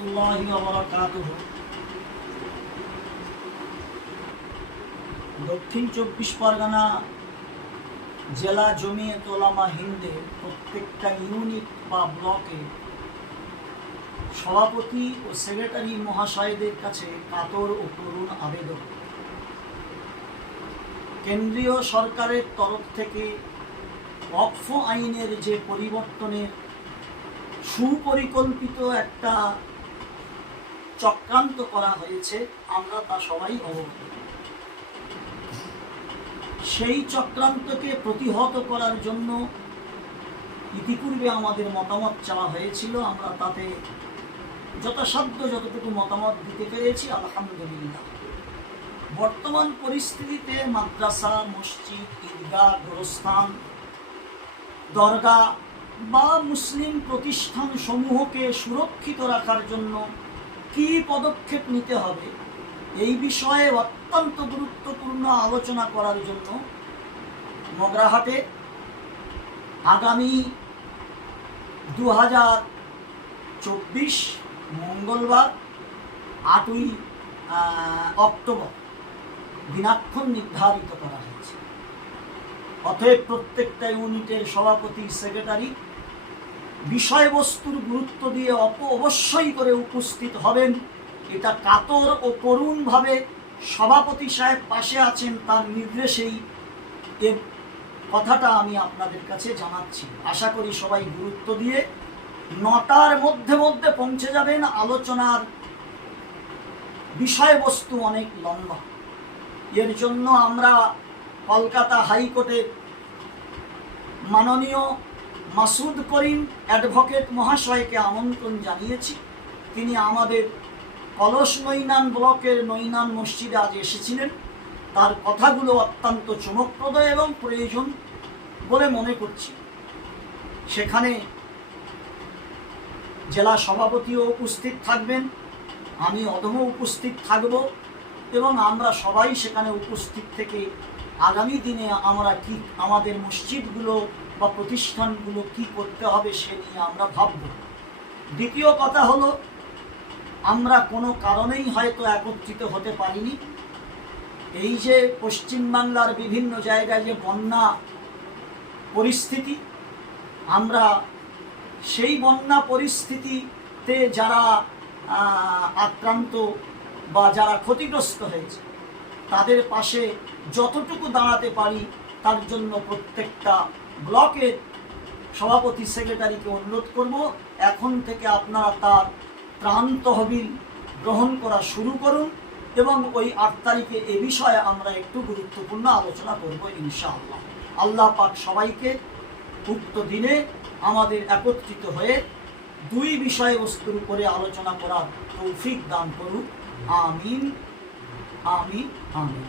الله وبركاته দক্ষিণ চব্বিশ পরগনা জেলা জমিয়ত ওলামা হিন্দে প্রত্যেকটা ইউনিট বা ব্লকে সভাপতি ও সেক্রেটারি মহাশয়দের কাছে কাতর ও করুণ আবেদন কেন্দ্রীয় সরকারের তরফ থেকে অক্ফ আইনের যে পরিবর্তনের সুপরিকল্পিত একটা চক্রান্ত করা হয়েছে, আমরা তা সবাই অবগত সেই চক্রান্তকে প্রতিহত করার জন্য ইতিপূর্বে আমাদের মতামত চাওয়া হয়েছিল, আমরা তাতে যথাসাধ্য যতটুকু মতামত দিতে পেরেছি, আলহামদুলিল্লাহ। বর্তমান পরিস্থিতিতে মাদ্রাসা, মসজিদ, ঈদগাহ, গোরস্থান দরগা বা মুসলিম প্রতিষ্ঠান সমূহকে সুরক্ষিত রাখার জন্য কি পদক্ষেপ নিতে হবে? এই বিষয়ে অত্যন্ত গুরুত্বপূর্ণ আলোচনা করার জন্য মগরাহাটে আগামী দু হাজার চব্বিশ মঙ্গলবার আটই অক্টোবর দিনাক্ষণ নির্ধারিত করা হয়েছে। অতএব প্রত্যেকটা ইউনিটের সভাপতি, সেক্রেটারি বিষয়বস্তুর গুরুত্ব দিয়ে অপ অবশ্যই করে উপস্থিত হবেন। এটা কাতর ও করুণভাবে সভাপতি সাহেব পাশে আছেন তার নির্দেশেই এ কথাটা আমি আপনাদের কাছে জানাচ্ছি। আশা করি সবাই গুরুত্ব দিয়ে নটার মধ্যে মধ্যে পৌঁছে যাবেন। আলোচনার বিষয়বস্তু অনেক লম্বা। এর জন্য আমরা কলকাতা হাইকোর্টের মাননীয় মাসুদ করিম অ্যাডভোকেট মহাশয়কে আমন্ত্রণ জানিয়েছি। তিনি আমাদের কলস নৈনান ব্লকের নৈনান মসজিদে আজ এসেছিলেন। তার কথাগুলো অত্যন্ত চমকপ্রদ এবং প্রয়োজন বলে মনে করছি। সেখানে জেলা সভাপতিও উপস্থিত থাকবেন, আমি অদম উপস্থিত থাকব এবং আমরা সবাই সেখানে উপস্থিত থেকে আগামী দিনে আমরা কি আমাদের মসজিদগুলো বা প্রতিষ্ঠানগুলো কি করতে হবে সে নিয়ে আমরা ভাবব। দ্বিতীয় কথা হলো, আমরা কোনো কারণেই হয়তো একত্রিত হতে পারিনি। এই যে পশ্চিমবাংলার বিভিন্ন জায়গায় যে বন্যা পরিস্থিতি, আমরা সেই বন্যা পরিস্থিতিতে যারা আক্রান্ত বা যারা ক্ষতিগ্রস্ত হয়েছে তাদের পাশে যতটুকু দাঁড়াতে পারি, তার জন্য প্রত্যেকটা ব্লকের সভাপতি সেক্রেটারিকে অনুরোধ করব, এখন থেকে আপনারা তার ত্রাণ তহবিল গ্রহণ করা শুরু করুন এবং ওই আট তারিখে এ বিষয়ে আমরা একটু গুরুত্বপূর্ণ আলোচনা করব ইনশাআল্লাহ। আল্লাহ পাক সবাইকে উক্ত দিনে আমাদের একত্রিত হয়ে দুই বিষয়বস্তুর উপরে আলোচনা করার তৌফিক দান করুন আমিন। আমিন আমিন